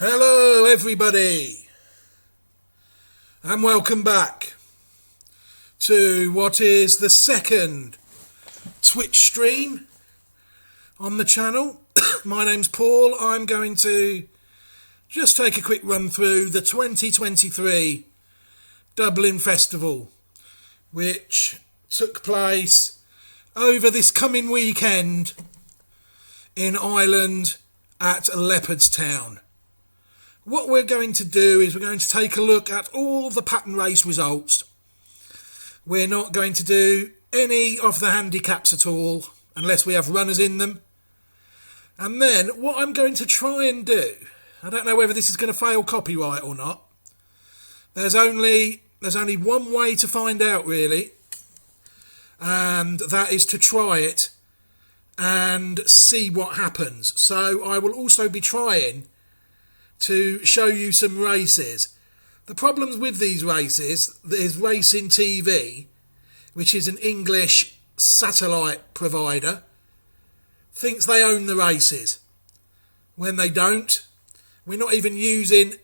Hello everybody and welcome back to what is the second Twitch stream on the channel. My name's Paul. I'm going to just take a quick run through the 2023 Dublin Festival, which took place over this coming weekend in Ireland at Leopardstown. What we're going to do is we're going to take a look at all the pattern race results. We're not going to do any of the handicaps at all unless we have runners in them. And then what I'm going to try and do, I don't know whether this is going to fail copyright or not. There's only one way to find out really, and that is to try it and see what happens. So I will also be trying to show you some races. The problems with these races is Racing TV, which is an English satellite provider, thinks they own the races when they don't. We're not even using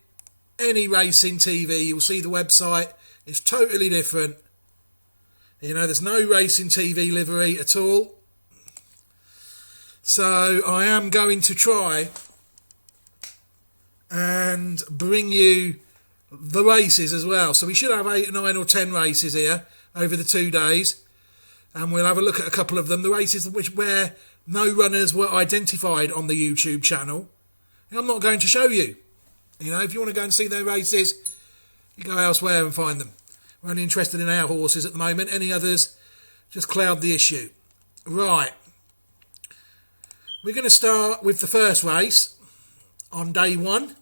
any Racing TV. You'll see the website is totally different. You know, there's no Racing TV livery at all. So I am going to try and bring you the races as well. So we should have 8, 9 or 10 races here over the 2 days, and we'll have a look at a couple of them. The races where no runners were identified on the YouTube channel, I'm not going to show you. You know, if you want to go and see their races, you go elsewhere and find them. We're only interested in our horses at the moment. Any others just cloud the issue. Right, we're going to start with the first race on day 1,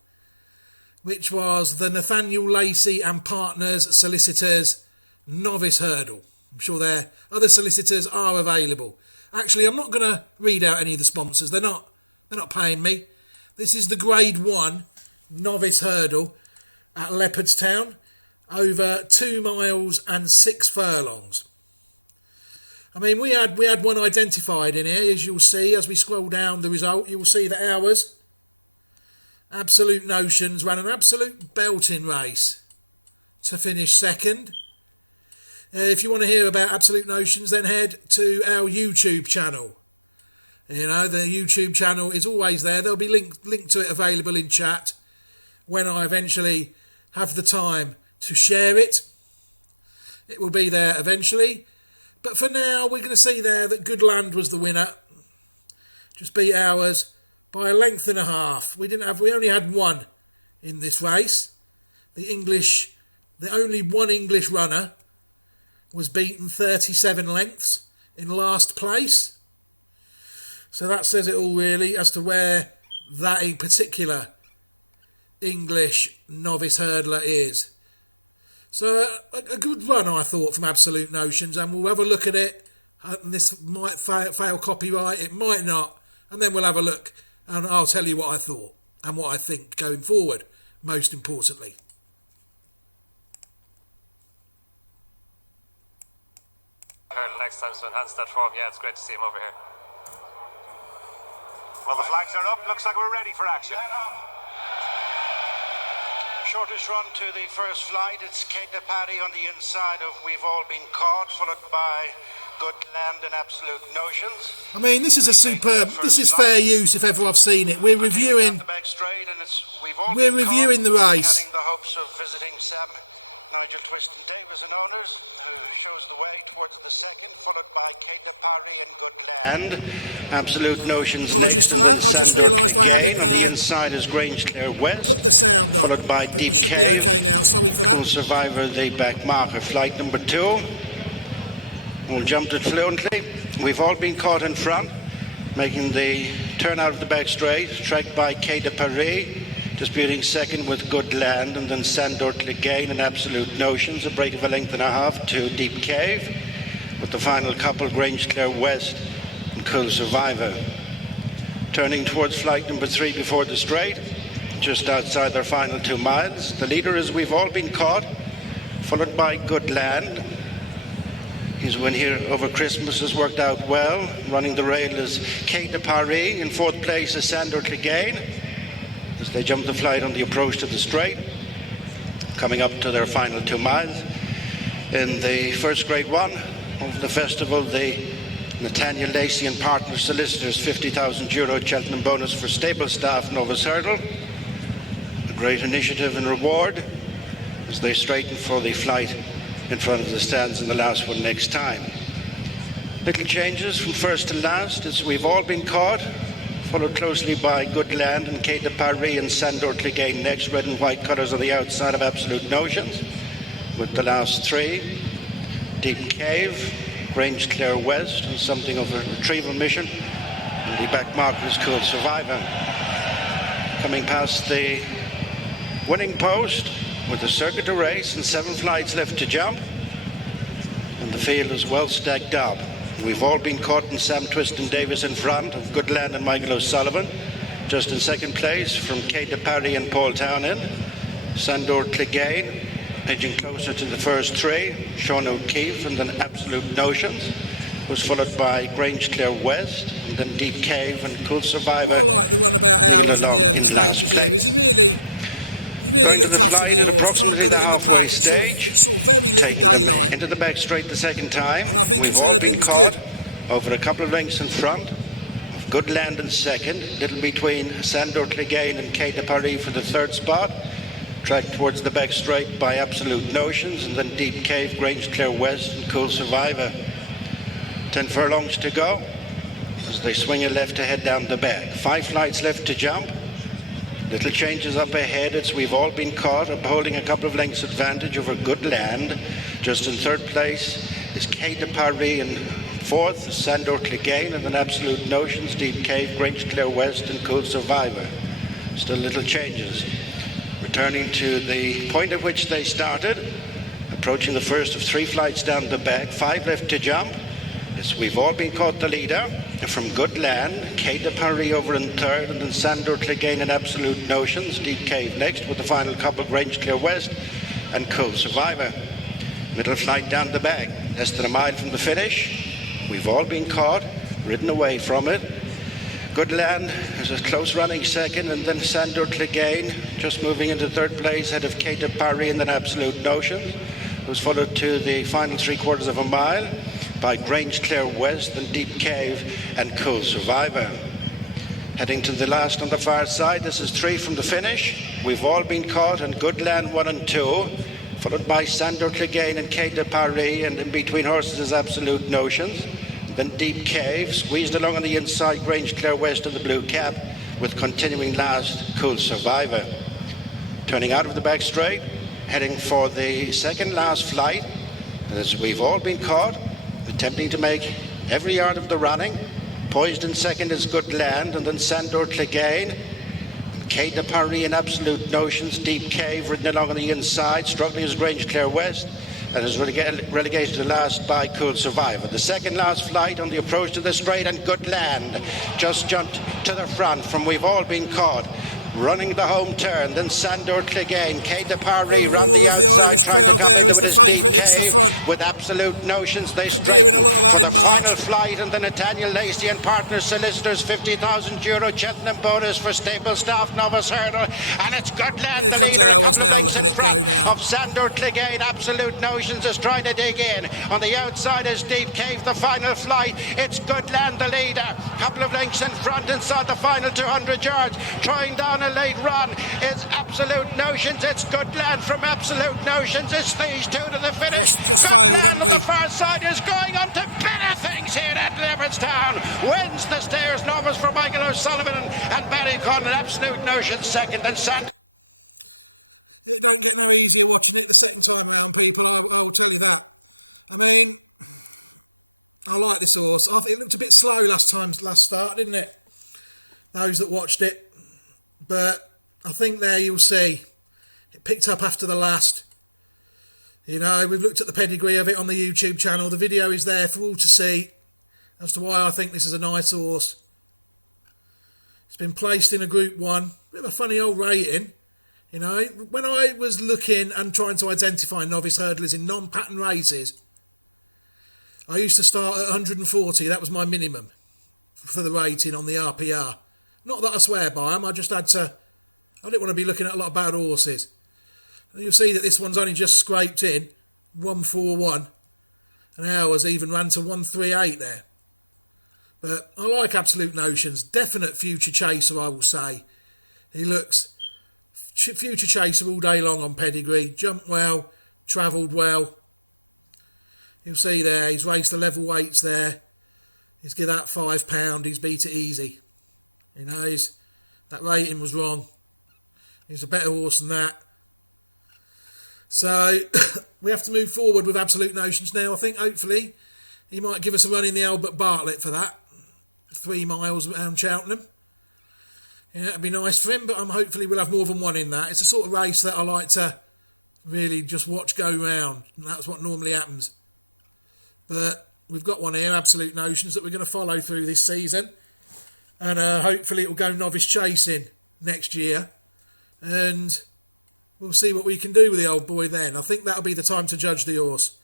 which was the Nathaniel Lacey and Partners Solicitors Novice Hurdle. I'm sure their other solicitors are available. Actually, I'm not going to read out any of the sponsors. They're not paying me. This is the Grade 1 Novice Hurdle at Leopardstown, over 2 miles and 6 furlongs. I mean, we had one identified in here, as you'll see as we scroll down the result. You will see that ours, Absolute Notions, ran an absolute belting race to finish second. If you want to hear about Absolute Notions, then head to our YouTube channel. You know, the YouTube channel is always there. There'll be linked to it available in chat when I eventually have the time to share it. It will be there eventually. But for now, we're going to see there that Good Land was the winner. Just beat ours by a length and a half. We only had one in this race. The only one English runner was beaten 37 lengths in last place. So that says it all really as to where that in particular English novice hurdler is. So a good run, I thought, from Absolute Notions, and we'll have a look at it. And this might fail copyright, it might not, and then we'll have a look. And I'll tell you what I thought and what I think going forward, most importantly. Next time to enhance that form. Yeah, it's great to see him over here. Well, the flags are up. Looks like we're ready for action. Shortest run to the first flight. It's Kate Paddy on the inside of We've All Been Caught, followed by Good Land and Absolute Notions. I mean, this is a superb. This is fair use if ever I've seen it. We're reviewing the race. Having the hopes of visiting Sam, Nigel Twiston Davis and owners, who shows the way towards the second, followed by Kate Parry and Good Land. Absolute Notions. Apologies for that. I just realised I hadn't put the sound on. But we should be okay now. Sorry for that. Survivor, the back marker, flight number 2. We'll jump it fluently. We've All Been Caught in front, making the turn out of the back straight, tracked by Kate Parry, disputing second with Good Land, and then Sandor Clegane and Absolute Notions, a break of a length and a half to Deep Cave, with the final couple, Grange Clare West and Cool Survivor. Turning towards flight number 3 before the straight, just outside their final 2 miles. The leader is We've All Been Caught, followed by Good Land. His win here over Christmas has worked out well. Running the rail is Kate Parry. In 4th place is Sandor Clegane. as they jump the flight on the approach to the straight, coming up to their final 2 miles. In the first Grade 1 of the festival, the Nathaniel Lacey and Partners Solicitors €50,000 Cheltenham bonus for stable staff novice hurdle. A great initiative and reward as they straighten for the flight in front of the stands in the last one next time. Little changes from first to last as we've all been caught, followed closely by Good Land and Quai de Paris and Sandor Clegane next, red and white colours on the outside of Absolute Notions, with the last 3. Deep Cave, Grange Clare West, and something of a retrieval mission, and the back marker is Cool Survivor. Coming past the winning post with a circuit to race and 7 flights left to jump, and the field is well stacked up. We've all been caught in Sam Twiston Davis in front of Goodland and Michael O'Sullivan. Just in second place from Quai de Paris and Paul Townend. Sandor Clegane edging closer to the first 3. Sean O'Keefe and then Absolute Notions, was followed by Grange Clare West and then Deep Cave and Cool Survivor. What I like the runabout hours in the early stages here is he really looked after the horse, trying to get it in the pack. It saw very little daylight. Into the back straight the second time. And I think its hurdling was good. Over a couple of lengths in front. Good Land in second. Little between Sandor Clegane and Quai de Paris for the 3rd spot. Tracked towards the back straight by Absolute Notions and then Deep Cave, Grange Clare West and Cool Survivor. 10 furlongs to go as they swing a left to head down the back. 5 flights left to jump. Little changes up ahead. We've all been caught, upholding a couple of lengths advantage over Good Land. Just in 3rd place is Quai de Paris, and 4th is Sandor Clegane, and then Absolute Notions, Deep Cave, Grange Clare West and Cool Survivor. Still little changes. Returning to the point at which they started, approaching the first of 3 flights down the back. 5 left to jump. Yes, we've all been caught the leader. From Good Land, Quai de Paris over in 3rd, and then Sandor Clegane and Absolute Notions, Deep Cave next, with the final couple, Grange Clare West and Cool Survivor. Middle flight down the back, less than a mile from the finish. We've all been caught, ridden away from it. Good Land is a close running second, and then Sandor Clegane just moving into 3rd place, ahead of Quai de Paris and then Absolute Notions, was followed to the final 3/4 of a mile by Grange Clare West and Deep Cave and Cool Survivor. Heading to the last on the far side, this is 3 from the finish. We've all been caught, and Good Land 1 and 2, followed by Sandor Clegane and Quai de Paris, and in between horses is Absolute Notions. Then Deep Cave, squeezed along on the inside, Grange Clare West in the blue cap, with continuing last, Cool Survivor. Turning out of the back straight, heading for the second last flight, as we've all been caught, attempting to make every yard of the running. Poised in second is Good Land, and then Sandor Clegane. Quai de Paris and Absolute Notions, Deep Cave ridden along on the inside, struggling is Grange Clare West, and is relegated to last by Cool Survivor. The second last flight on the approach to the straight, and Good Land just jumped to the front from We've All Been Caught. Running the home turn, then Sandor Clegane, Quai de Paris. All of the Irish crowd there as the favourite hits the front. With Absolute Notions, they could be hearing a lot of that in March. Flight, and then Nathaniel Lacey and Partners Solicitors, €50,000 Cheltenham bonus for stable staff novice hurdle, and it's Good Land. Here comes Hours now. Look at it go now. Of Sandor Clegane, Absolute Notions is trying to dig in. On the outside is Deep Cave, the final flight. It's Good Land, the leader. Couple of lengths in front inside the final 200 yards. Trying down a late run is Absolute Notions. It's Good Land from Absolute Notions. It's these 2 to the finish. Just failed, haven't we? The far side is going on to better things here at Leopardstown. Wins the Stayers novice for Michael O'Sullivan and Ballycon, and Absolute Notions second, and Sand. It don't get no easier watching it the second time around, people. I will tell you that. I mean, I like this horse. I think it looked a bit slow last start, didn't it? Those that watched it. But I think there you'll see it picked up after the last. You know, we've looked at the pedigree of it on the YouTube channel. The video is there for all to see as to why I think this is a nice horse. It's been placed in a Group 1. Bit of a funny old rating. You know, when I was looking and trying to identify novice hurdlers in non-pattern races, I used to start at 140. That was my minimum for the rating on the RPR. Not that I swear by them, I just had I didn't want to be looking at a lot of bad horses. And you'll see that this one's only just scraped in, 141, and ours even ran to 138 there. But I like Absolute Notions, definite future chaser, I will say. He looks future chaser all day long on pedigree, jumped well, travelled well. You'll see there, he's raced the level weights there. He's give that £5, he's beat it easy. You know, that rating was wrong. He's a better horse than that. So, we have to move forward with Absolute Notions now. I think, hopefully, he might give us a run in the Albert Bartlett for that. 3 miles around Cheltenham. Yeah, it'd be nice for him, but hopefully we'll have more than one in that. It's a sort of race that I like to really just watch go round, and that's what normally happens. But we've got one here, Absolute Notions, that we're going to follow through this season, and hopefully it'll go novice chasing next year, and we'll see what we can do with the old boy then. I think that'll be the time to judge the horse,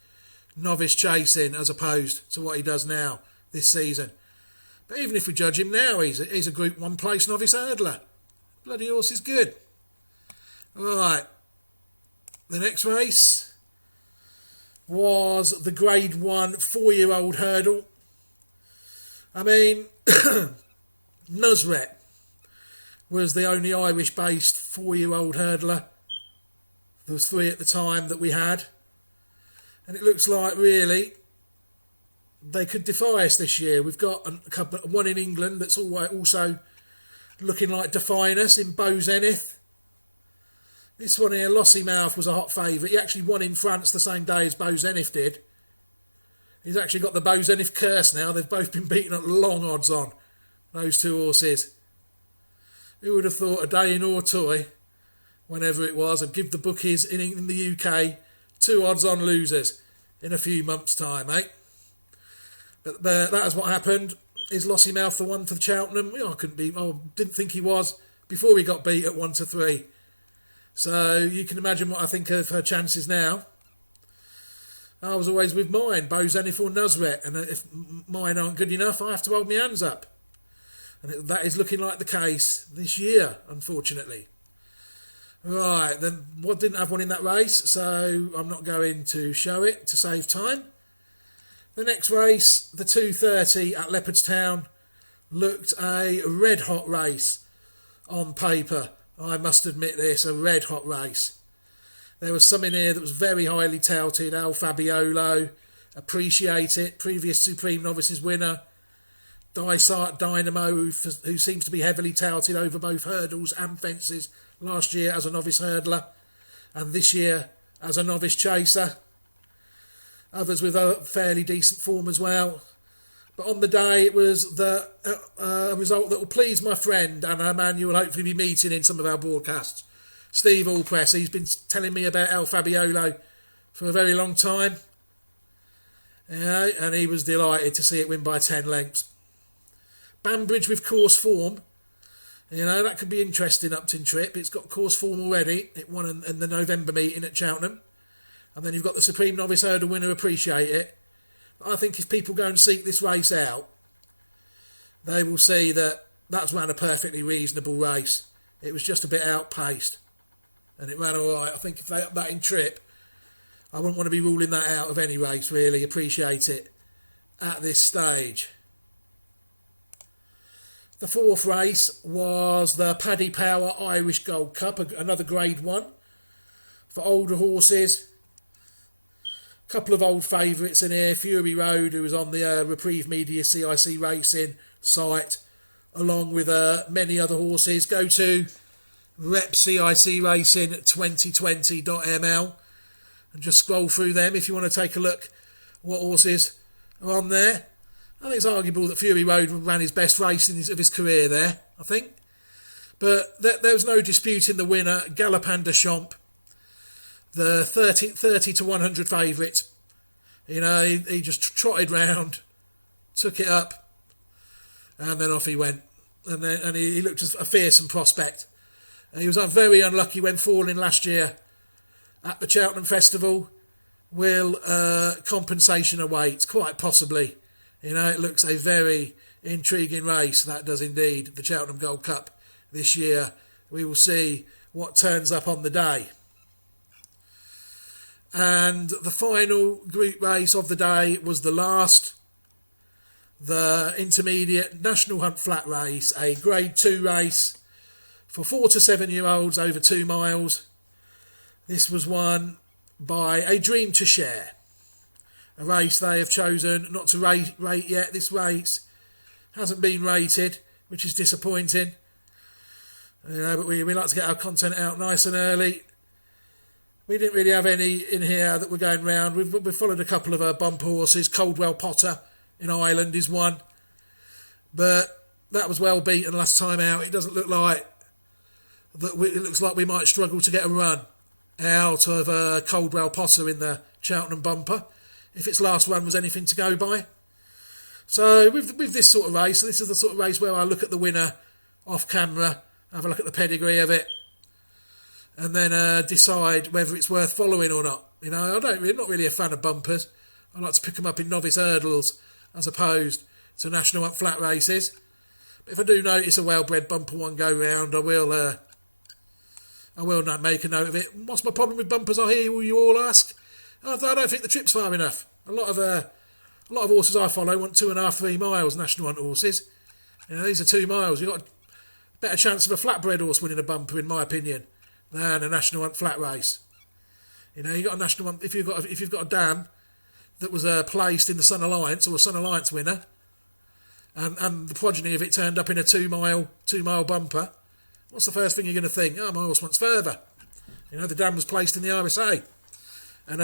novice chasing as opposed to what he does now this season. But even if we judge him now, he's a Group 1 place novice hurdler. Bloody horse is good. Right, the next race was the Grade 1 4-year-old hurdle. I mean, Nusret was the only Irish-based 4-year-old hurdler. There was 3 at the time that we had. And it looks like, really, they could defy us this year. We've got one in England that's also looking like defying us in Beau Zenith. This one here, Lossymouth, was a hot favourite. He actually won in France the same day as Beau Zenith did. He's actually got the Beau Zenith curse now. They've both been beaten at long odds on, those 2 horses. Who would have thought a day in Auteuil, whenever it was, and give the bookies in the UK 2 odds on losers in a few months' time, eh? But that is what happened. Is Lossymouth the one for Cheltenham? I didn't think he was before he got beat at 1-3. So you can imagine what I think of her chances now. I was always with mine, Beau Zenith or Nusret, and if mine aren't good enough, I have to hold my hands up. And that is looking like the case this year, unfortunately. Right, then didn't have one in that race, so I'm not going to show it to save time. The next race, the 2:30 at Leopardstown, looked a red-hot race on paper. I must admit this, a red-hot race. There was some in here that was very highly touted. Al Fabiolo, Appreciate It, previous Supreme Novices winner. Dysart Dynamo, who seems to be heavily touted over both hurdles and fences last year as a novice hurdler, and this year as a novice chaser. Others with a fairly decent form as well. But on the day, it was the result that will please my friend and a man you will hopefully be meeting in some of our broadcasts, Steve Allpress. He's been telling me about El Fabiolo for a very long time. And he was delighted to see it win by 10 lengths. Banbridge with course form. That could be interesting, Upton Trip. It's got course form already. It won in the November meeting at Cheltenham. And then you've got the Supreme Novice Hurdle winner, Appreciate It. I think if people go and seek this race out, they will see that that's ran a perfectly reasonable race. It was just a bit outpaced, and it ran all right. I think if they up that in trip, I wouldn't want to be ruling that out of any race, really. Appreciate It at this stage. The 4th race was the Paddy Power Irish Gold Cup, another Grade 1 for older horses. Couple of old favourites in here. Fury Road, who was on the Reprieve Media CIC Racing site, along with many other horses. Go to Rep CIC Racing 2020.ml and just scroll through them if you want to take a look what horses are on there. I think it's arguable that Fury Road ran his best race of his career there, I think. But there was no disputing the winner, Galopin de Champ. The 30 to 100 favourite. He just trotted round, took it up, and then off he went. And he looked a fearsome prospect. And he was very unlucky when falling last year at the Cheltenham Festival. Will compensation await? Quite possibly. It looks a very intriguing race, that does indeed. The Cheltenham Gold Cup this year we will see what turns up on the day. And the final group race of the day was the intermediate National Hunt Flat Race, a Grade 2 race for 4 to 7 year olds over 2 miles. This was won by A Dream to Share, a race they have chosen not to rate yet. This race hasn't been rated, which is disappointing. But we like to get our content out nice and early. We didn't really have any in here that were going round. We've followed a couple of bumper horses. Coldwell Potter in Ireland is one. But that was well beaten last time out. It doesn't look like that. It looks like we might struggle to get a run out of Coldwell Potter in the Cheltenham bumper, if its last run was anything to go by. So with this sort of race, this is the sort of race where I look at the winner off camera, have a look at the pedigree of it, and then decide whether it's worth following or not. I'm not really a fan of bumpers. I like to pick them up in novice hurdles as opposed to National Hunt Flat races. But if I do notice a well-bred bumper one go round, I will not make a note of it. What's my problem with bumpers, I hear you all ask? I don't think the trip's far enough. A lot of horses I follow want 2.5, 3 miles, National Hunt horses. These are 2 miles. You've got a better chance of a flatbred horse winning a bumper, in my opinion, than a National Hunt Flat race. You got a National Hunt. If you've got a dam that was placed in the Sun Alliance, or a Sun Alliance winner, and the progeny of it turned up in a 2 mile bumper, what's the first thing you're going to think? Oh, my horse wants further. The dam was placed in the RSA, and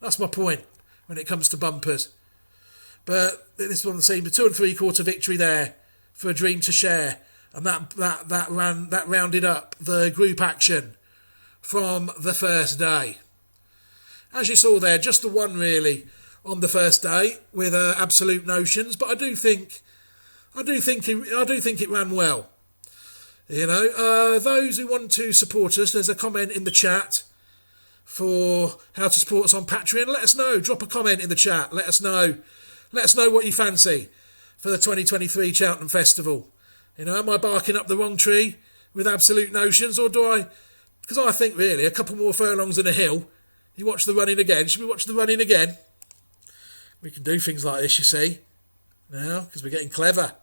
that's my point when it comes to bumpers. But this one seemed a 2 3/4 victory there for A Dream to Share. And that rounded up the group action from the first day. As you saw there, just the one really on the first day with Absolute Notions, but I do think it ran well. Those who want to support us, there's a comment in the chat for how to support us on Patreon. Let us know. Drop a comment in the chat. Let us know what you fancy for the 2023 Cheltenham Festival. Am I barking up the wrong tree with Absolute Notions, or do I? Because I think really a couple more furlongs and a hill. You watch the running again. Should we watch the running again? We can do things like this, you see, now, because we're getting clever.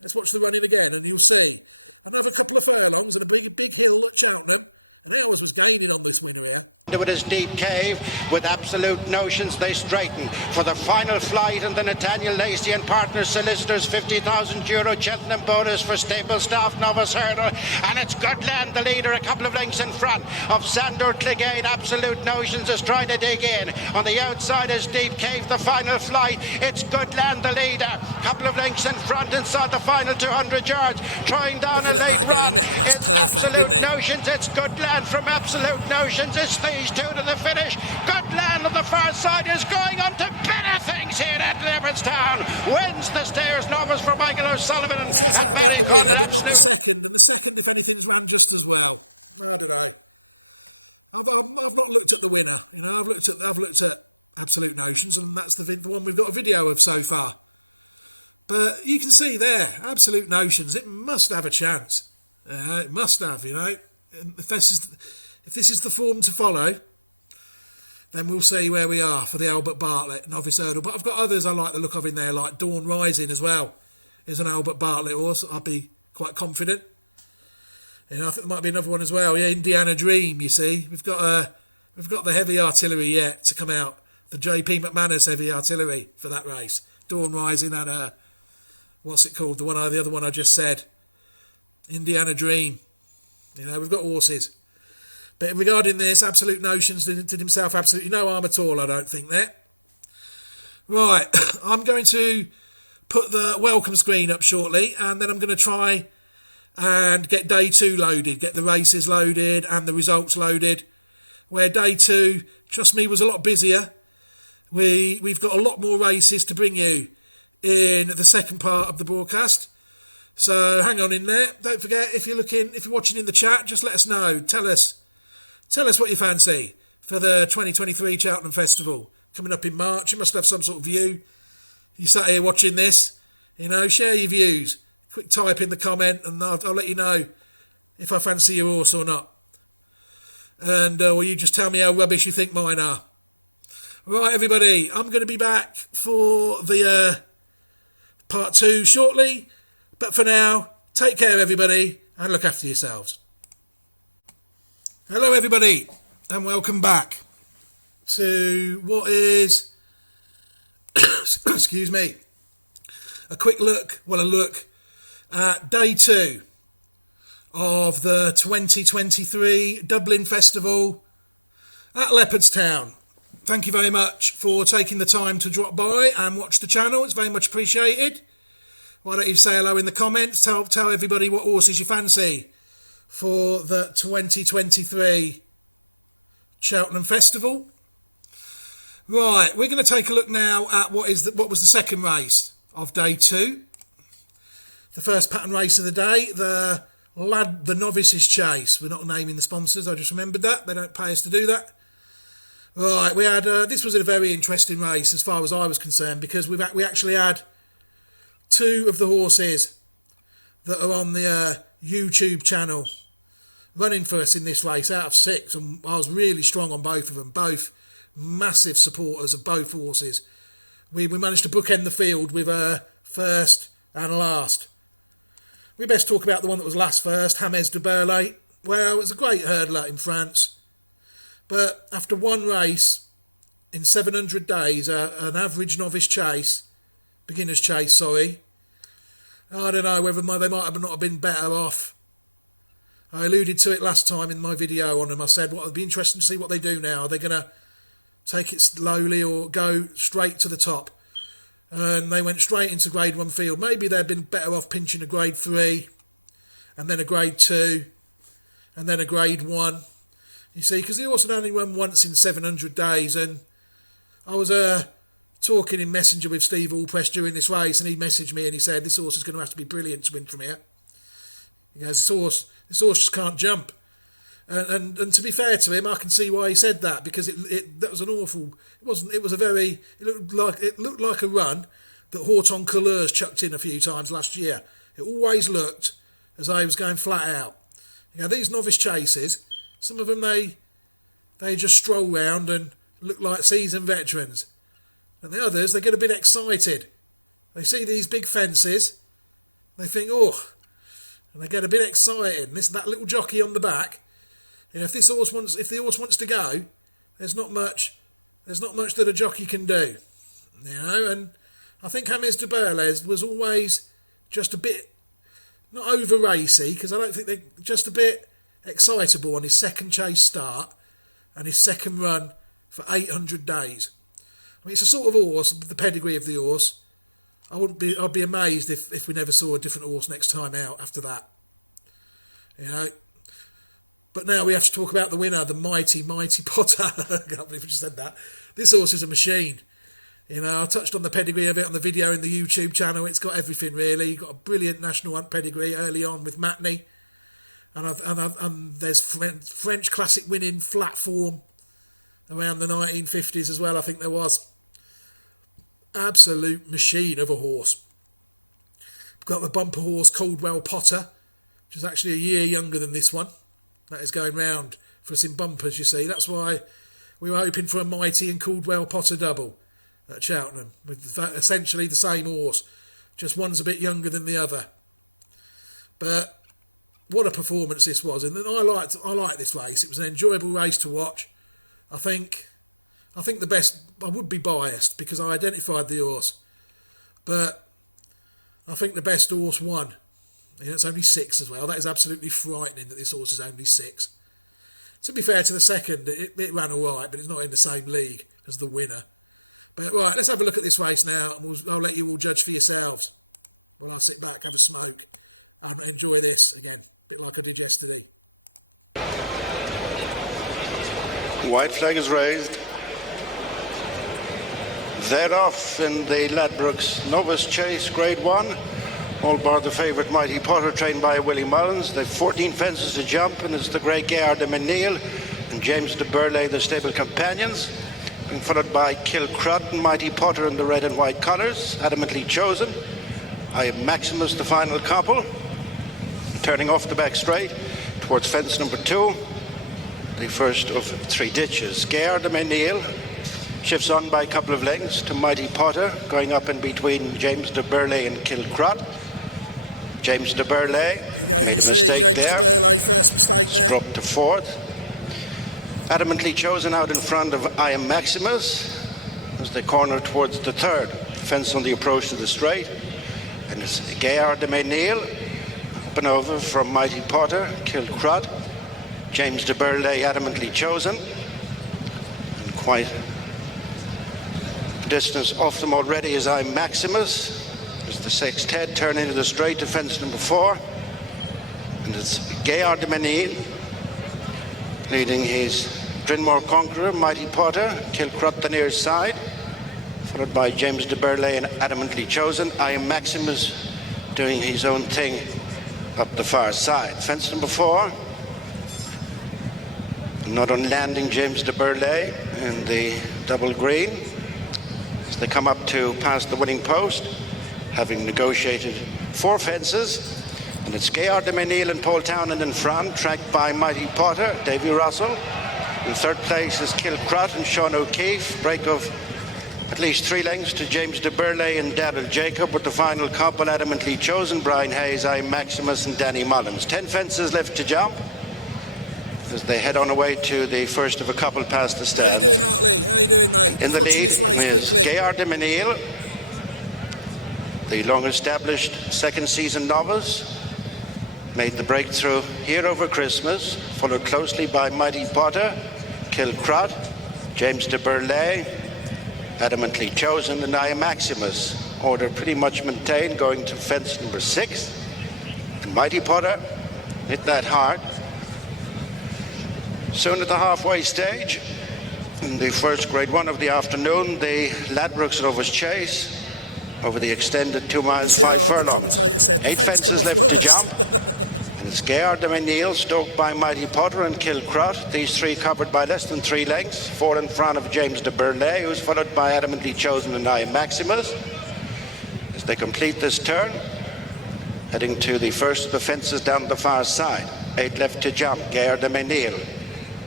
Let's watch the running again, and you'll see another couple of furlongs and a big hill at Cheltenham, and ours was gaining on this winner here. With his deep cave, with Absolute Notions, they straighten for the final flight, and the Nathaniel Lacey and Partners Solicitors €50,000 Cheltenham bonus for stable staff novice herder, and it's Goodland, the leader, a couple of lengths in front of Sandor Clegane. Absolute Notions is trying to dig in. On the outside is Deep Cave, the final flight. It's Goodland, the leader, a couple of lengths in front inside the final 200 yards, trying down. Looking at that again, he met the last perfect, didn't he? Notions, it's Goodland from Absolute Notions. It's these two to the finish. Goodland on the far side is going on to better things here at Leopardstown. Wins the Stayers novice for Michael O'Sullivan. It says that about the winner, but not the second. And the second, if anything's ran just as well. I don't know. I've not looked at the winner. I've looked at Absolute Notions, and that's the one we've got a video of so far. But you can see there, Absolute Notions. It must have a chance. It must have. If this is the form to follow, then we'll see where we are for the Albert Bartlett novice hurdle. But I've got others I like the look of in there, like Dawn Rising as well. Is an Albert Bartlett horse. I'd be quite confident. I think there might be another one as well. Yeah, Indiana Dream. You see, we've got the heavy artillery yet to come out. The JP McManus heavy artillery for that race. Dawn Rising and what's it called? The other one I just said. Indiana Dream. We've got horses. But regarding this, Absolute Notions did himself absolutely no harm at all, I don't think, there. Right, I'm going to put the welcome screen up shortly, and then I'm going to try and get day 2 loaded, get the races loaded and the results loaded, where day 2, trust me, was a lot busier. We've got a lot more races to bring you in the second part of the broadcast. So hang on in there. Don't forget, if you're watching in the chat, just let us know. Tell us what you fancy for the 2023 Cheltenham Festival coming up in March. You must have some sort of view. You sat here watching this, share your views. Quick type in the comment and I'll let you know if I fancy your horse or not. And will you just tell me how rubbish you think mine are? Right, everybody, I'm going to be back for the part 2 shortly. But for now, take care, everybody, and look after yourselves. Hello, everybody, and welcome back to what is, excuse me, a look at day 2 of the 2023 Dublin Festival at Leopardstown. Thank you very much for taking the time to drop by and watch the channel. It's very much appreciated. Why don't you say hello in the comments? Tell everybody what horses you fancy for the 2023 Cheltenham Festival. Right, we're going to take a look now at what was the second race of day 2. The first pattern race of the day, the Novices Chase. We're not naming the sponsors, I just remembered that. They don't pay us to do that. Right, we had this was a very interesting race as far as I was concerned, because we actually had 2 of the horses that are on the YouTube channel running for us in this race out of 6, and I was really strong on both of them. Both massive supporters of both horses. We managed to bookend the field with first and last. We best talk about the one that was last first, James de Burle. Well, it was a great hurdler in France. But after one race in 700 days, an average novice chase, beginner's chase, I don't know whether they might have not been better off. I alluded to it last time in my video on them. I said, well, it'd be interesting to see what they do now. Are they going to take it slowly or go straight to the top? And they went straight into Grade 1 field. Maybe they'd been better off pinching a Grade 3 and then a Grade 2 and then a Grade 1. You see, because he also only run once in 700 days, and I was talking in Messenger with Steve Allpress during this race, and he messaged me and he said, this horse is going to have to be brilliant to win from here. He goes, this horse just can't jump. And to be fair to him, I can see why he said that, because that was an awful. It looked like a run that Horton Couleurs chucked in a few times last year. It always looked as though he was going flat out. These novice chases, some of them they just stroll round and look like seasoned veterans, and the others, they get a bit excited. They see these big fences, they think, oh, and they get a bit excited. And that little jockey on the back. If the horse wants to go, there's not much that a jockey can do, And I think James de Burle was always just a bit not over racy, because I don't think they're just a bit excitable on his second chase start and his second run for 800 days. I mean, it's a sort of horse, the pedigree of the horse. I'd be amazed if we never saw a different horse next time out after that. But now we have to talk about the winner, the mighty Potter. I can't believe I just said that. This horse is a machine. I touched on the pedigree of it on the video in the YouTube channel. It's got everything, really. You've got a brilliant National Hunt pedigree early on with Matney. And there's French classic winning flat form around the 1950s as well, I think there was. Absolute machine of a horse. We've got the bumper horse Caldwell Potter, which is actually a year younger than this one. That is going round for us in bumpers, you see. That's why we were hoping for a Mighty and Caldwell Potter double at Cheltenham, with essentially the same horse, just one's a bit younger than the other. But what a performance this was, and I liked this race. It was an enjoyable race to watch. I think the best. I would be biased because I identified the horse, but I think the best horse won. It's only 6 as well. That is absolutely frightening that this horse is only 6. To be fair to the second, it ran all right, but it's not in the same league as the winner. But right, let's have a look at this race now, and I'll let you all judge for yourselves. While I sit back, have a smoke, and enjoy this again, a bit like I did yesterday. White flag is raised. They're off in the Ladbrokes Novice Chase Grade 1. All bar the favourite Mighty Potter, trained by Willie Mullins. They've 14 fences to jump, and it's the Grey Gare de Menil and James de Burle, the stable companions. And followed by Kilcrut and Mighty Potter in the red and white colours, adamantly chosen. I have Maximus, the final couple, turning off the back straight. towards fence number 2, the first of 3 ditches. Gare de Menil shifts on by a couple of lengths to Mighty Potter, going up in between James de Burley and Kilcrot. James de Burley. There you go, you see James de Burley, first mistake there. Dropped to 4th. Adamantly chosen out in front of I Am Maximus as they corner towards the 3rd. Fence on the approach to the straight. And it's Gare de Menil up and over from Mighty Potter, Kilcrot. James de Burley adamantly chosen. And quite a distance off them already is I Am Maximus. As the 6th head turn into the straight to fence number 4. And it's Gare de Menil leading his Drinmore Conqueror, Mighty Potter, Kilcrot the near side, followed by James de Burley and adamantly chosen. I Am Maximus doing his own thing up the far side. Fence number 4. Not on landing James de Burley in the double green as they come up to past the winning post, having negotiated 4 fences. And it's Gare de Menil and Paul Townend in front, tracked by Mighty Potter, Davy Russell. In 3rd place is Kilcrot and Sean O'Keefe. Break of at least 3 lengths to James de Burley and Daryl Jacob, with the final couple adamantly chosen, Brian Hayes, I Maximus and Danny Mullins. 10 fences left to jump as they head on away to the first of a couple past the stand. How you doing, Hartley? How you doing, mate? In the watching lead this race quickly. Gare de Menil, the long-established 2nd season novice, made the breakthrough here over Christmas, followed closely by Mighty Potter, Kilcrot, James de Burley, adamantly chosen, and I Am Maximus. Order pretty much maintained, going to fence number 6. And Mighty Potter hit that hard. Soon at the halfway stage, in the first grade 1 of the afternoon, the Ladbrokes Rovers chase over the extended 2 miles, 5 furlongs. The commentator said the 8 fence come fences off left worst. to jump. And it's Gare de Menil, stoked by Mighty Potter and Kilcrot. These 3 covered by less than 3 lengths. 4 in front of James de Burley, who's followed by adamantly chosen and I Am Maximus. As they complete this turn, heading to the first of the fences down the far side. 8 left to jump, Gare de Menil.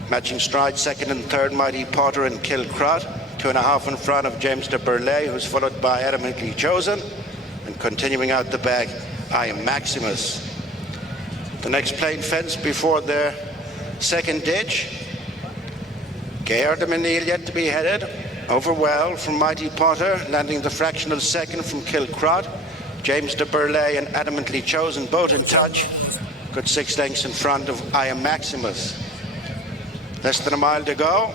Matching stride, 2nd and 3rd, Mighty Potter and Kilcrot. 2.5 in front of James de Burley, who's followed by adamantly chosen. And continuing out the back, I Am Maximus. The next plain fence before their 2nd ditch. Gare de Menil yet to be headed. Over well from Mighty Potter, landing the fractional 2nd from Kilcrot. James de Burley and adamantly chosen, both What a in jump touch. that was. Good 6 lengths in front of I Am Maximus. Less than a mile to go.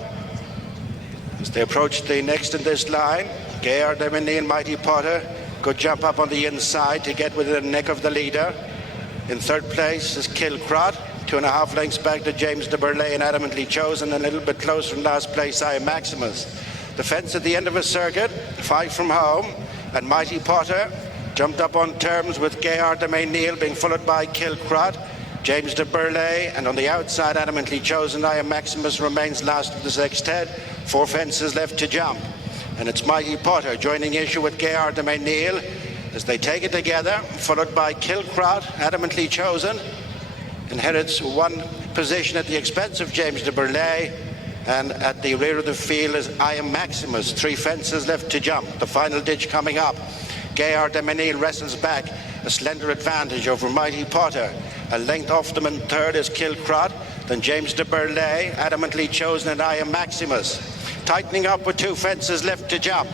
As they approach the next in this line, Gare de Menil, Mighty Potter, good jump up on the inside to get within the neck of the leader. In 3rd place is Kilcrot, 2.5 lengths back to James de Burley and adamantly chosen, and a little bit closer in last place, I Am Maximus. The fence at the end of a circuit, 5 from home, and Mighty Potter jumped up on terms with Gare de Menil, being followed by Kilcrot, James de Burley, and on the outside, adamantly chosen, I Am Maximus remains last of the 6th head. 4 fences left to jump. And it's Mighty Potter joining issue with Gare de Menil as they take it together, followed by Kilcrot, adamantly chosen, inherits 1 position at the expense of James de Burley, and at the rear of the field is I Am Maximus. 3 fences left to jump. The final ditch coming up. Gare de Menil wrestles back, a slender advantage over Mighty Potter. A length off them in 3rd is Kilcrot, then James de Burley, adamantly chosen, and I Am Maximus. Tightening up with 2 fences left to jump.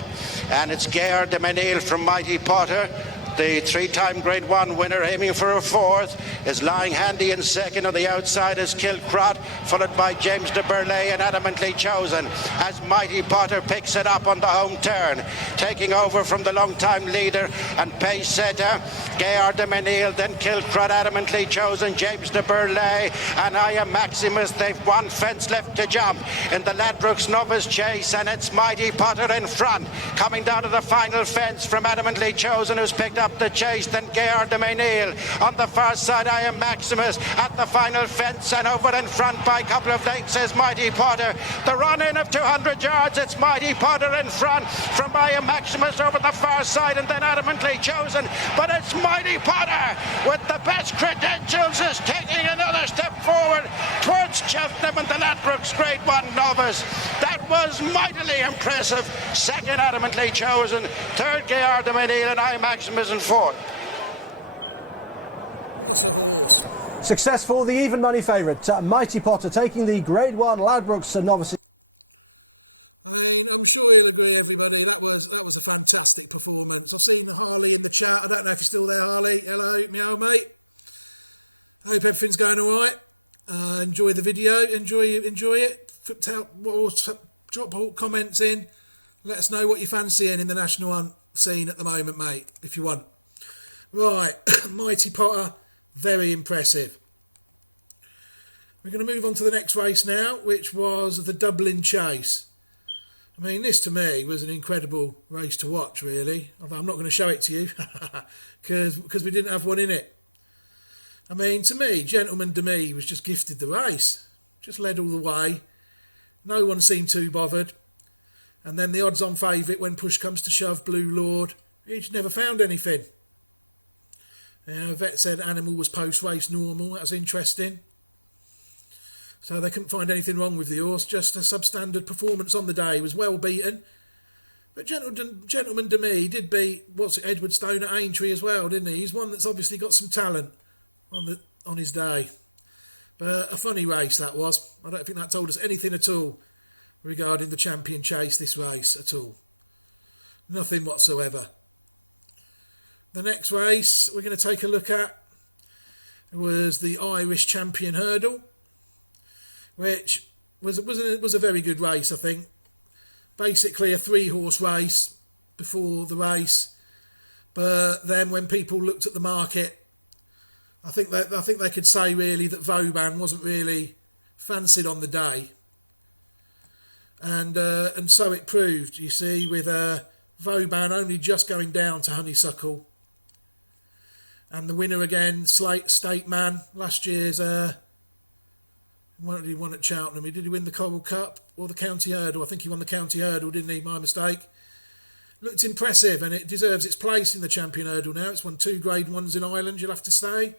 And it's Gare de Menil from Mighty Potter. The 3-time Grade 1 winner, aiming for a 4th, is lying handy in 2nd. On the outside is Kilcrot, followed by James de Burley and adamantly chosen as Mighty Potter picks it up on the home turn. Taking over from the long-time leader and pace setter, Gare de Menil, then Kilcrot, adamantly chosen, James de Burley, and I Am Maximus. They've 1 fence left to jump in the Ladbrokes novice chase, and it's Mighty Potter in front. Coming down to the final fence from adamantly chosen, who's picked up the chase, then Gare de Menil. On the far side, I Am Maximus at the final fence, and over in front by a couple of lengths is Mighty Potter. The run-in of 200 yards, it's Mighty Potter in front from I Am Maximus over the far side, and then adamantly chosen. But it's Mighty Potter with the best credentials is taking another step forward. forward towards Cheltenham and the Ladbrokes Grade 1 Novice. That was mightily impressive. Second adamantly chosen. Third Gaillard de Menil and I Maximus in fourth. What a horse. Successful, the even money favourite, Mighty Potter, taking the Grade 1 Ladbrokes Novices. I mean, I'm sure you'll agree, everybody. That was a fantastic performance. I've seen Harley in the chat. I don't know if you're still there, Harley. Hello, me old mate. Hope everything's going all right. Enjoy the video. Enjoy it. Drop comments in. Let us know what you're fancying in the national hunt scene at the moment, mate, if you want. Right, Mighty Potter, very impressive. We're going to move on to the next race now, which was the Dublin Chase. I mean, this to me was an incredible race to watch, really. I'm not going to show it to you because we didn't have one in it. I mean, to me, Gentleman de Me was just gifted the race. Just led all the way. No one seemed too bothered. And then the odds-on favourite, when push comes to shove, Blue Lord, he just never found anything. Vet said Animal was post-race normal. That's interesting. So they couldn't find anything wrong with the horse. Just a substandard performance on the day. He was well beaten. But Gentleman de Me did beat, Edward Stone at Aintree as well, didn't he? He's one that's obviously got some talent on his day. But a funny race that was. I don't think that told us anything at all regarding the Champion Chase, this race at all. Nothing whatsoever. The next race we're going to take a look at was the Irish Champion Hurdle, which was a very good race, I think. Basically a 3-horse race before the race, but then when people looked at the market, I think they could say really that Vauban wasn't really fancied on the day, and so it proved. You see, with Vauban only just going down to Honeysuckle, and the winner again, State Man, last year's. What did he win at Cheltenham? Did he win the Coral Cup or the County Hurdle? I think he won the County Hurdle, didn't he? My mistake. Looked impressive, and it deserves its place in the Champion Hurdle now. It's won 2 Grade 1s in Ireland, you'll have to say.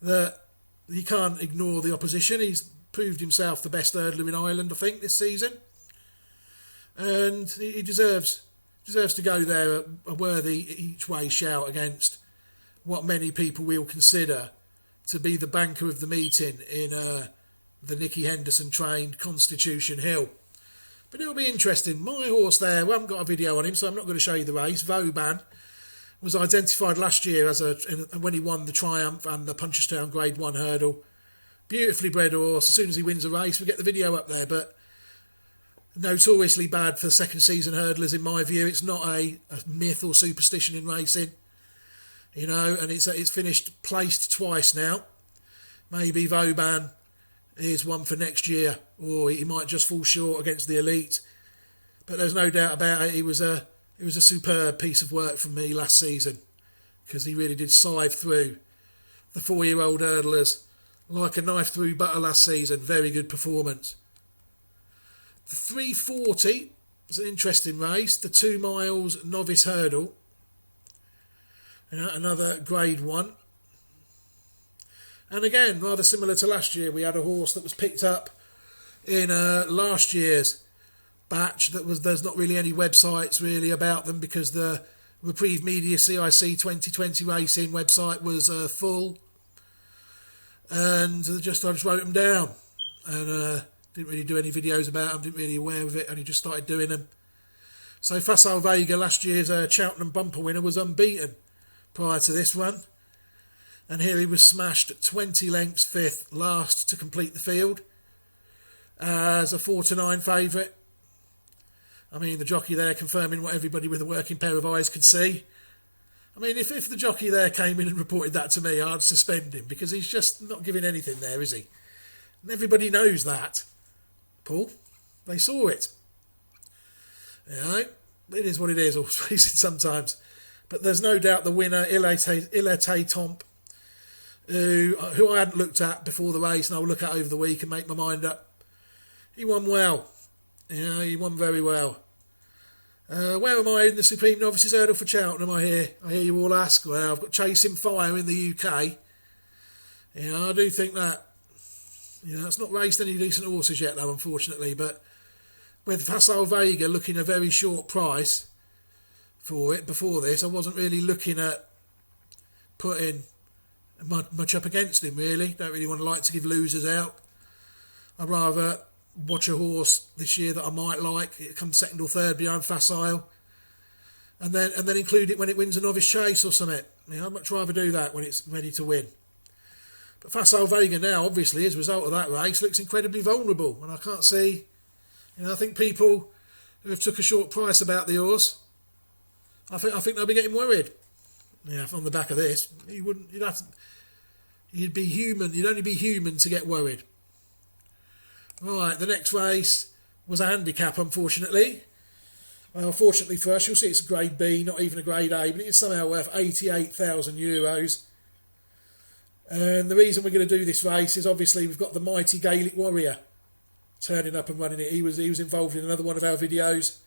That you can't ignore the opposition. He's proved himself the best hurdler in Ireland, I think, this season. And he deserves to go there a worthy each-way shout against what many people will consider to be the banker of the meeting in the Nicky Henderson trained Constitution Hill. But it'll be interesting. My horse there, we haven't got a video on him, so I'm not going to show you the race. Vauban was identified last year as when he won the Triumph and the Punchestown Grade 1 Hurdle. Beautifully bred horse. As soon as he wins a race, we get the video up there. But notoriously bad for second season hurdlers, in my view. It's not a myth or superstition in racing, and it's finished placed twice now. Maybe Vauban is one for next year, or he might just fall short against the elite. But there's no doubt about it. It was a superb piece of work from me last season, because he really did sieve through the 4-year-old hurdlers like a knife through butter last season. Very good performance. The 340 was an interesting race. The 2 miles novice hurdle, another Grade 1. And again, rather similar to last year, we had a horse that was picked up in last year's batch. There's not really any websites really about them, because the Reprieve Media CIC 2020 racing website was full, and I just wrote them down, and didn't really do any videos about them. Didn't really aware of it, only just started doing them. So Facile Vega, last year's Cheltenham bumper winner, was unbeaten prior to this run. And here he was smashed 20 lengths 5th, last to complete the field, as a 4-9 favourite. I mean, the jockey there confirming what everybody with a working pair of eyes could see. I mean, if the jockey there came in and reported that to me, I'd suspend him, because he's just not giving anything there, is he? And everybody knows that, Paul. They saw it. It is what it is, horse racing sometimes. But there's no doubt the winner, Ilete Tomp, who I hadn't looked at before the race, and I'll look at over the week and make my mind up. He won well. He won very well. Where am I in the Supreme Novices Hurdle for Cheltenham, I hear you all ask? Well, I've got Chasing Fire in the UK. I do think that You know, it's not raced any decent horses yet, though, unfortunately. But with Facile Vega looking a very short price for it before this, I wasn't really looking at putting much up against him, really. Don't really want to like to give losers out. I'd rather watch a horse this year that I might like. It comes second or third behind Facile, and then include it when it wins a novice chase or something. You know, I'd much rather do that when it's ready to win. But Facile Vega now, obviously, as a result of that race, looks incredibly vulnerable, and I can't see. You know, I think people who have took a short price about the horse, I think they'll be getting worried. Yeah, on the back of this, you'd be human. You'd only be human to get worried. Right, the next race was a handicap, unfortunately. Well, fortunately for us, you'll see it's a grade B, not even a grade A, but it's somehow worth €88,000. And the reason we're going to do this race is obviously we've got the mighty Gaelic Warrior turning up and running it. He was involved in another one of our videos.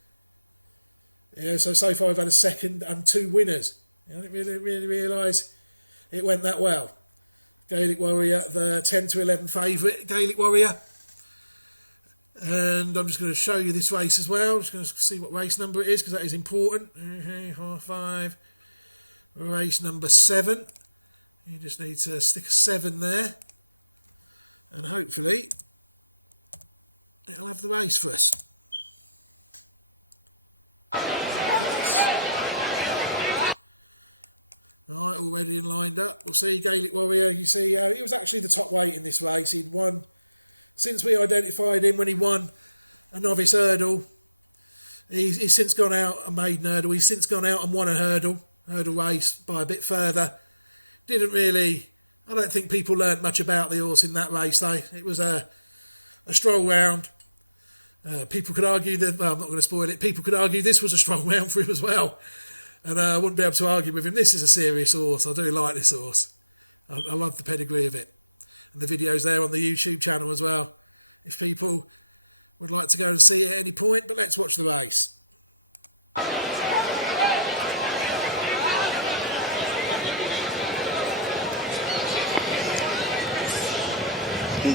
Yeah, so far we've had a second and 2 winners. I didn't really realise it went that well. Gaelic Warrior, the 10 to 11 favourite, Gaelic Warrior. And I'm just going to show you this race as well. Just going to see what race number it is, because that is important. 4, 5. Race number 7. You just need to stick a 7 there, and hopefully it'll have the race for us. Right, all ready and lined up. We'll see Gaelic Warrior. You see, he was actually the top weight in this race. He'd won, since we identified him when he won a novice hurdle. He's since gone out a maiden hurdle. He's since gone out and won a hurdle race by a bit further. Didn't really, I don't think people learnt much about the horse in that race, though. It was a stroll round. People could argue that, well, I'm not going to spoil it, people could argue this was a strong round for him as well. And I wouldn't be able to argue with him. This is a serious horse. I do like this horse. I love the pedigree of it. And the video's there on the YouTube channel as well, if people would like to go and see it at any point. But let's watch the race.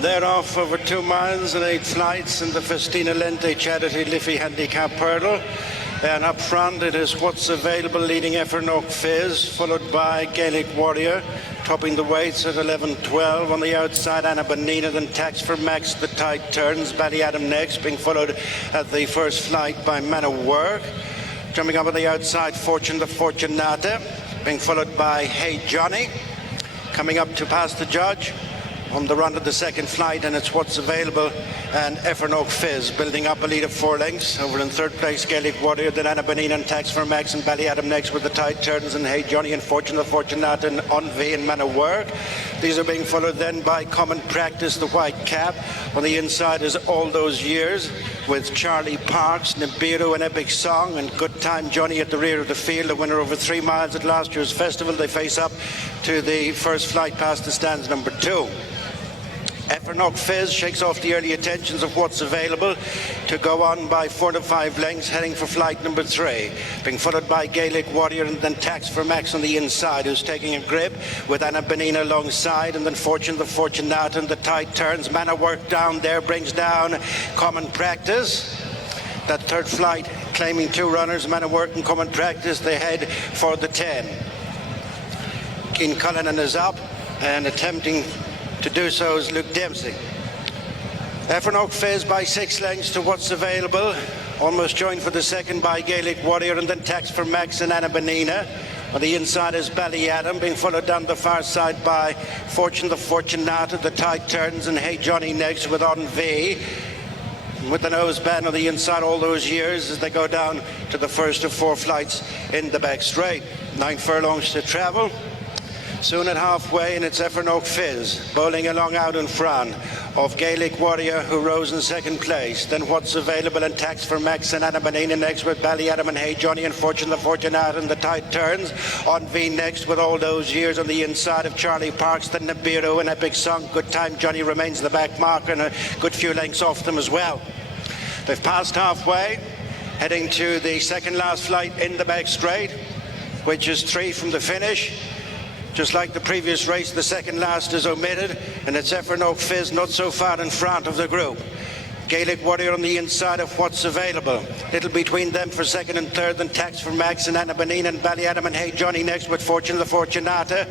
They're off over 2 miles and 8 flights in the Festina Lente Charity Liffey Handicap Hurdle. And up front it is What's Available leading Evernoak Fizz, followed by Gaelic Warrior, topping the weights at 11-12. On the outside, Anna Bonita, then Tax for Max, the tight turns. Ballyadam next, being followed at the first flight by Man of Work. Coming up on the outside, Fortune the Fortunata, being followed by Hey Johnny. Coming up to pass the judge on the run of the second flight, and it's What's Available and Evernoak Fizz building up a lead of 4 lengths. Over in third place, Gaelic Warrior, then Anna Bonina and Tax for Max and Ballyadam next with the tight turns, and Hey Johnny and Fortune the Fortunata and Unvi and Man of Work. These are being followed then by Common Practice, the white cap. On the inside is All Those Years with Charlie Parks, Nibiru and Epic Song, and Good Time Johnny at the rear of the field. A winner over 3 miles at last year's festival. They face up to the first flight past the stands number 2. Evernoak Fizz shakes off the early attentions of What's Available to go on by 4 to 5 lengths, heading for flight number 3. Being followed by Gaelic Warrior and then Tax for Max on the inside, who's taking a grip with Anna Bonina alongside, and then Fortune the Fortunata and the tight turns. Man of Work down there brings down Common Practice. That third flight claiming 2 runners, Man of Work and Common Practice. They head for the 10. Keen Cullinan is up and attempting to do so is Luke Dempsey. Evernoak Fizz by 6 lengths to What's Available. Almost joined for the second by Gaelic Warrior and then Tax for Max and Anna Bonina. On the inside is Ballyadam, being followed down the far side by Fortune the Fortunata, the tight turns, and Hey Johnny next with On V. With the nose band on the inside All Those Years as they go down to the first of 4 flights in the back straight. 9 furlongs to travel. Soon at halfway, and it's Evernoak Fizz bowling along out in front of Gaelic Warrior, who rose in second place. Then What's Available and Tax for Max and Anna Bonina next with Ballyadam and Hey Johnny and Fortune the Fortunata and the tight turns. On V next with All Those Years on the inside of Charlie Parks. Then Nibiru and Epic Song. Good Time Johnny remains the back marker and a good few lengths off them as well. They've passed halfway, heading to the second last flight in the back straight, which is 3 from the finish. Just like the previous race, the second last is omitted, and it's Evernoak Fizz not so far in front of the group. Gaelic Warrior on the inside of what's available. Little between them for second and third, then Tax for Max and Anna Benin and Ballyadam and Hey Johnny next with Fortune La Fortunata.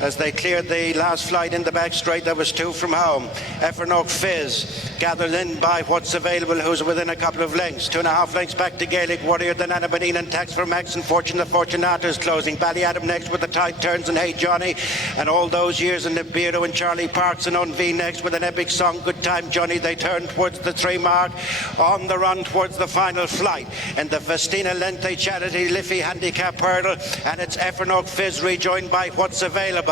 As they cleared the last flight in the back straight, there was two from home. Evernoak Fizz gathered in by what's available, who's within a couple of lengths. 2.5 lengths back to Gaelic Warrior, then Anna Benin and Tax for Max and Fortune La Fortunata is closing. Ballyadam next with the tight turns and Hey Johnny. And all those years in Nibiru and Charlie Parks and on V next with an epic song, Good Time Johnny. They turn towards the 3 mark, on the run towards the final flight. And the Festina Lente Charity Liffey Handicap Hurdle, and it's Evernoak Fizz rejoined by what's available.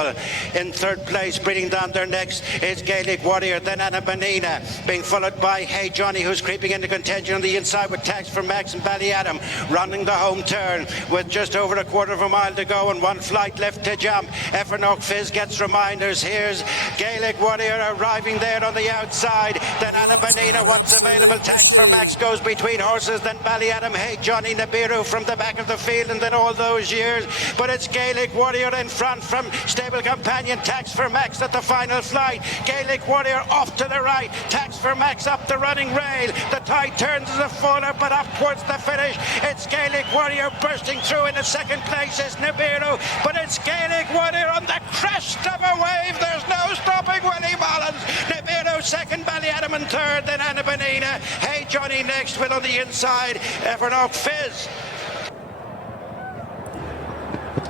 In third place, bringing down their necks, is Gaelic Warrior, then Anna Benina, being followed by Hey Johnny, who's creeping into contention on the inside with Tax for Max and Ballyadam, running the home turn with just over a quarter of a mile to go and one flight left to jump. Evernoak Fizz gets reminders. Here's Gaelic Warrior arriving there on the outside. Then What Anna Benina, an absolute machine. goes between horses, then Ballyadam, Hey Johnny, Nibiru from the back of the field, and then all those years. But it's Gaelic Warrior in front from stable companion Tax for Max at the final flight. Gaelic Warrior off to the right, Tax for Max up the running rail. The tide turns as a faller, but up towards the finish. It's Gaelic Warrior bursting through in the second place is Nibiru, but it's Gaelic Warrior on the crest of a wave. There's no stopping Willie Mullins. Nibiru second, Ballyadam in third, then Anna Benina. Hey Johnny next with on the inside, Evernoak Fizz.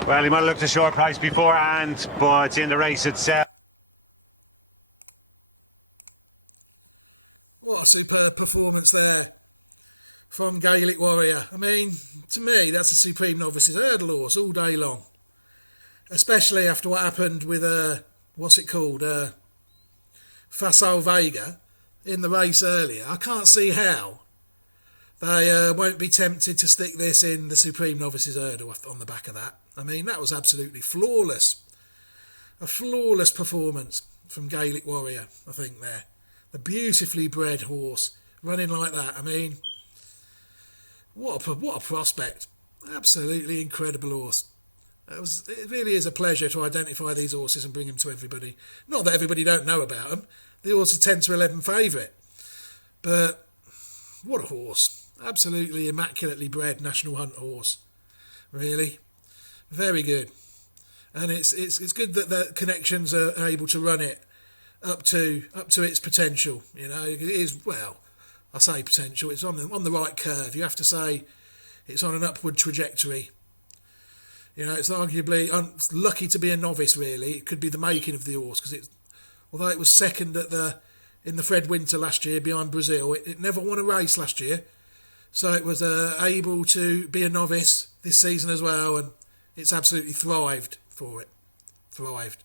Well, he might have looked a short price beforehand, but in the race itself. What a superb performance there from Gaelic Warrior. I mean, to me, that's a Supreme Novices hurdle horse all day long. Especially after what happened with, what's it called, Facile Vega in the race earlier. I can't see how they won't be tempted to stick this in the Supreme Novices hurdle on the back of that. I mean, that was absolutely flawless. A flawless performance from Gaelic Warrior, I think, there. A beautifully bred horse running like that. I mean, what a prospect. Absolutely incredible horse. It really is a pleasure to identify these horses and bring them to everybody. Not that everybody don't know about them. The horse is 10 to 11 favourite. But what a horse. Absolutely immaculately bred National Hunt horse. Really. Very good. And it's good that the connections are able to run it up to its potential. You know, it is, well, I say potential, it's on the right curve. You have to say it's on an upward trajectory. You know, it's arguably lucky to be a novice, really. It could be the making of the horse, because although it was second in the Fred Winter last year behind Brazil, it never won a race last year. So it was able to be a novice this season as well, and it's absolutely thrived for it. Thrived.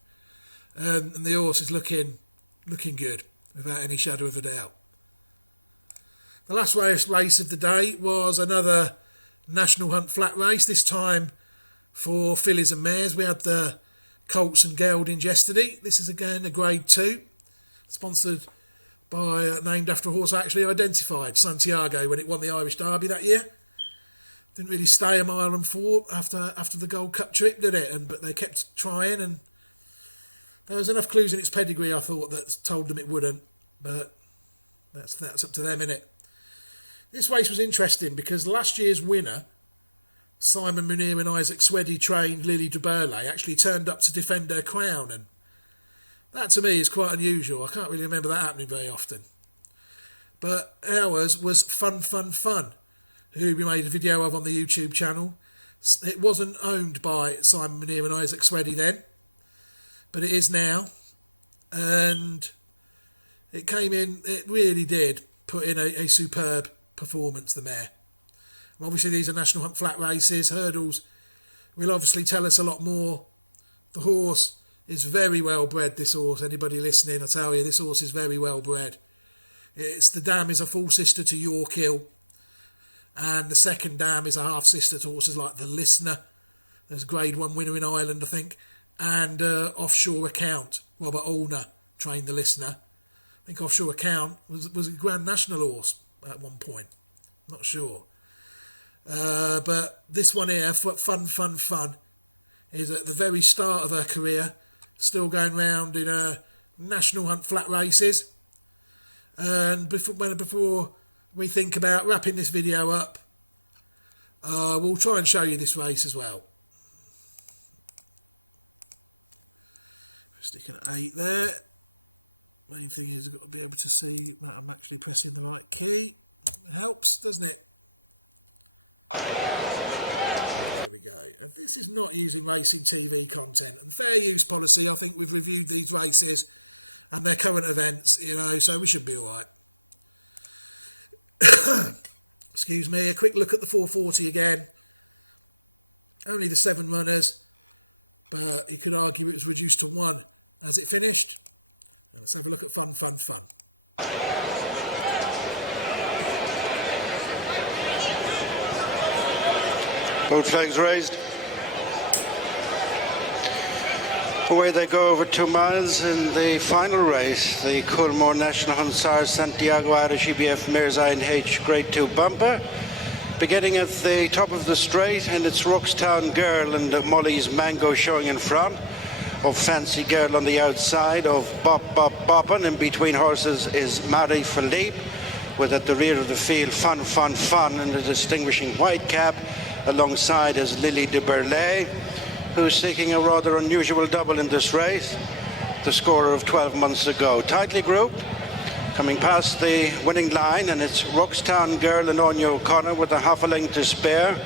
And the horse is looking good, without any shadow of a doubt. The last race of the day was another National Hunt flat race, this time for fillies and mares. We had the Colts and Geldings yesterday. This is again a Grade 2, sponsored by, named after a horse I actually identified, Santiago, when it won the Irish Derby that year. Didn't really stay a mile and four after the Gold Cup trip, did it? But they kept trying, and there was enough clues in its pedigree, I thought, that told them it wouldn't. But that's up to them, innit? This race was interesting because last year's winner, Simon Munir and Isaac Sweddy trained Lily de Burley, actually turned up to defend her crown, and that to me is quite unusual. I can't really remember that happening very often. But ours was Fun, who we made a video of on the YouTube channel. It wasn't owned by Simon Munir and Isaac Sweddy then, but it is now. And it came in, it really did put in a superb performance, the mare. And obviously these are National Hunt flat races. Hurdles will obviously tell us a lot more. The horse is very well bred, this horse. Anybody listening, I tell you, this horse is very well bred. The dam is a full sister to York Hill. And the second dam is a half sister to horses like the Listener. There's Grade 1 winner in Ireland, I think. And Offshore Account. Robert Allner trained the Listener. I think Offshore Account was a Grand National horse at one point. Not sure. But this one here, Fun, is at the very start of her career, still going round in national hunt flat races. And before we think about wrapping this video up, we'll try and show you this race as well. Sticking an 8 there. Main thing is I've got to be able to see that I'm actually pressing the right key. It helps, doesn't it? There we go. And this is not using racing TV content. And fair use policy, I think we've reviewed these races and their current events, you know, so we should be alright. Excuse me, a quick look at the 440 again. Only the 7 runners, but you could argue it was reduced to 1 as it finished. And let's have a look at fun. Both flags raised. Away they go over 2 miles in the final race. The Coolmore National Hunsar Santiago Irish EBF Mares INH Grade 2 bumper. Beginning at the top of the straight, and it's Roxtown Girl and Molly's Mango showing in front of Fancy Girl on the outside of Bop Boppin'. In between horses is Marie Philippe, with at the rear of the field Fun in the distinguishing white cap. Alongside is Lily de Burlay, who's seeking a rather unusual double in this race, the scorer of 12 months ago. Tightly grouped, coming past the winning line, and it's Roxtown Girl and Anya O'Connor with a half a length to spare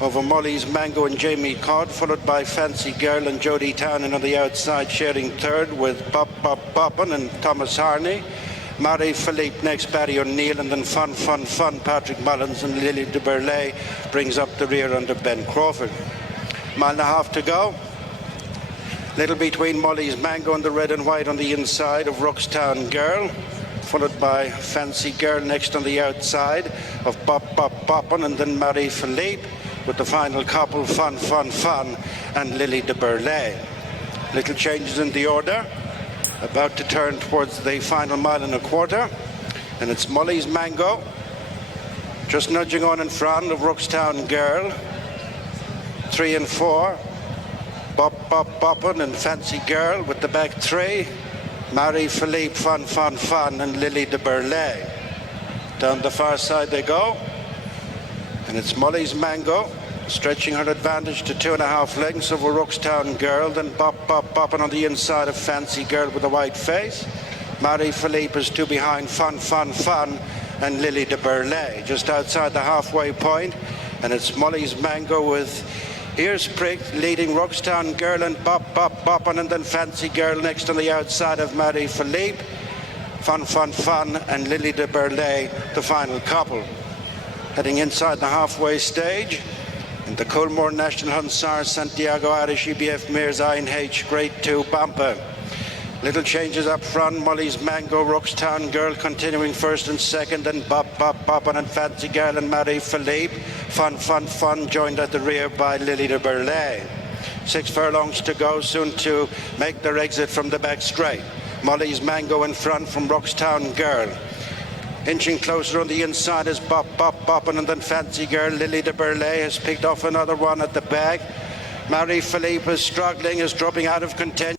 over Molly's Mango and Jamie Codd, followed by Fancy Girl and Jodie Town on the outside, sharing third with Bop Boppin' and Thomas Harney. Marie Philippe next, Paddy O'Neill, and then Fun, Patrick Mullins, and Lily de Burlay brings up the rear under Ben Crawford. 1.5 miles to go. Little between Molly's Mango and the red and white on the inside of Roxtown Girl, followed by Fancy Girl next on the outside of Bop Boppin', and then Marie Philippe with the final couple, Fun, and Lily de Burlay. Little changes in the order. About to turn towards the final 1.25 miles, and it's Molly's Mango just nudging on in front of Roxtown Girl. 3 and 4, Bop Boppin' and Fancy Girl with the back 3, Marie Philippe, Fun, and Lily de Burlay. Down the far side they go, and it's Molly's Mango stretching her advantage to 2.5 lengths over Roxtown Girl, then Bop Boppin' on the inside of Fancy Girl with a white face. Marie Philippe is 2 behind Fun, and Lily de Burlay. Just outside the halfway point, and it's Molly's Mango with ears pricked, leading Roxtown Girl and Bop Boppin', and then Fancy Girl next on the outside of Marie Philippe. Fun, and Lily de Burlay, the final couple. Heading inside the halfway stage, in the Coolmore National Hunsar Santiago Irish EBF Mares INH Grade 2 bumper. Little changes up front. Molly's Mango, Roxtown Girl continuing first and second, and Bop Boppin' and Fancy Girl and Marie Philippe. Fun joined at the rear by Lily de Burlay. 6 furlongs to go, soon to make their exit from the back straight. Molly's Mango in front from Roxtown Girl. Inching closer on the inside is Bop Boppin', and then Fancy Girl. Lily de Burlay has picked off another one at the back. Marie Philippe is struggling, is dropping out of contention.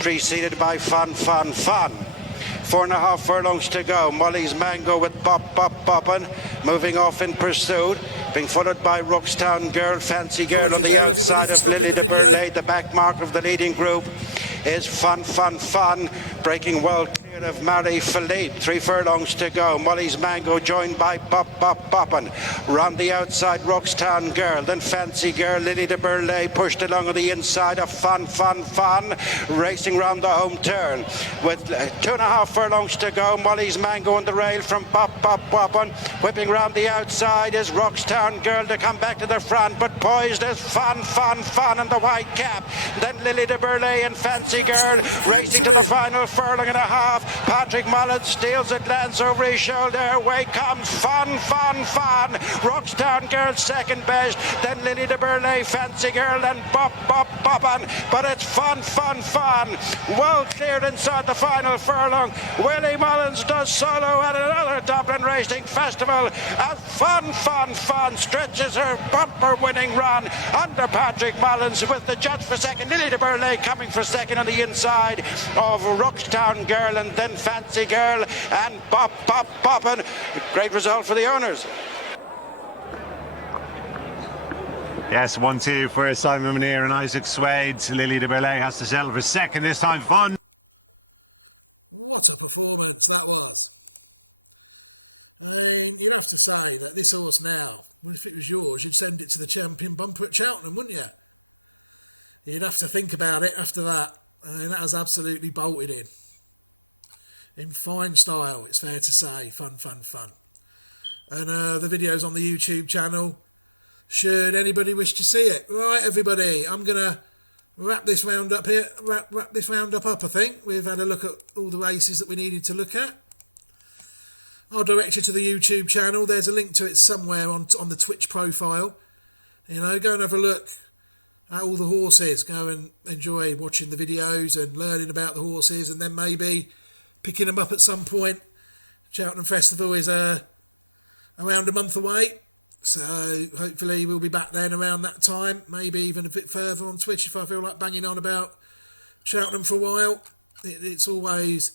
Preceded by Fun. 4.5 furlongs to go. Molly's Mango with Bop Boppin' moving off in pursuit, being followed by Roxtown Girl, Fancy Girl on the outside of Lily de Burlay. The back mark of the leading group is Fun, breaking well clear of Marie Philippe. 3 furlongs to go. Molly's Mango joined by Bop Boppin'. Round the outside, Roxtown Girl, then Fancy Girl. Lily de Burlay pushed along on the inside of Fun, racing round the home turn. With 2.5 furlongs to go, Molly's Mango on the rail from Bop Boppin'. Whipping round the outside is Roxtown Girl to come back to the front, but poised as Fun on the white cap. Then Lily de Burlay and Fancy Girl racing to the final furlong and a half. Patrick Mullen steals a glance over his shoulder. Away comes Fun. Roxtown Girl second best. Then Lily de Burley, Fancy Girl, and Boppin'. But it's Fun. Well cleared inside the final furlong. Willie Mullins does solo at another Dublin Racing Festival. And Fun stretches her bumper-winning run under Patrick Mullins, with the judge for second, Lily de Burley, coming for second on the inside of Roxtown Girl, and then Fancy Girl and Boppin'. Great result for the owners. Yes, 1-2 for Simon Muneer and Isaac Swade. Lily de Burley has to settle for second this time. Fun. What a performance that was. I mean, you'd have to say that this horse now, if it was yours, you'd send it to the champion bumper at Cheltenham, wouldn't you? You'd have to think about it after that. I mean, that has absolutely bolted in fine style, it's fair to say. Fun. And the video's on the YouTube channel, should anybody wish to see it. Right, everybody, I'm going to wrap this round up here. Wrap this round up, I think. We've had a look at all the races that we needed to look at. I'll direct you to the YouTube channel. There's a link to it somewhere on the Twitch profile. You know, go and have a look at all the horses. Go and enjoy watching the videos and learning about the horses, and then maybe picking them up at some point. Cheltenham Festival is around a month away. So hopefully we'll be back then around that time, maybe even a bit further on Twitch if I feel like banging on about Cheltenham for a while. It's always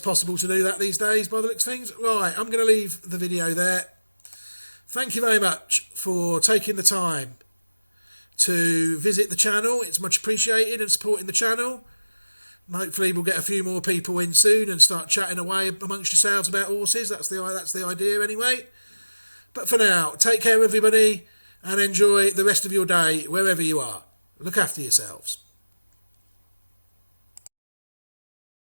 possible to do that these days by the looks of things. Right, I'm going to leave the video there. Thank you very much for taking the time to visit the channel. It's much appreciated, and supporting the channel. Hopefully we'll get a few more people in soon and start chatting away amongst yourselves about horses. That's the idea anyway. But for now, take care everybody, and enjoy the rest of your day wherever you are. Look after yourselves.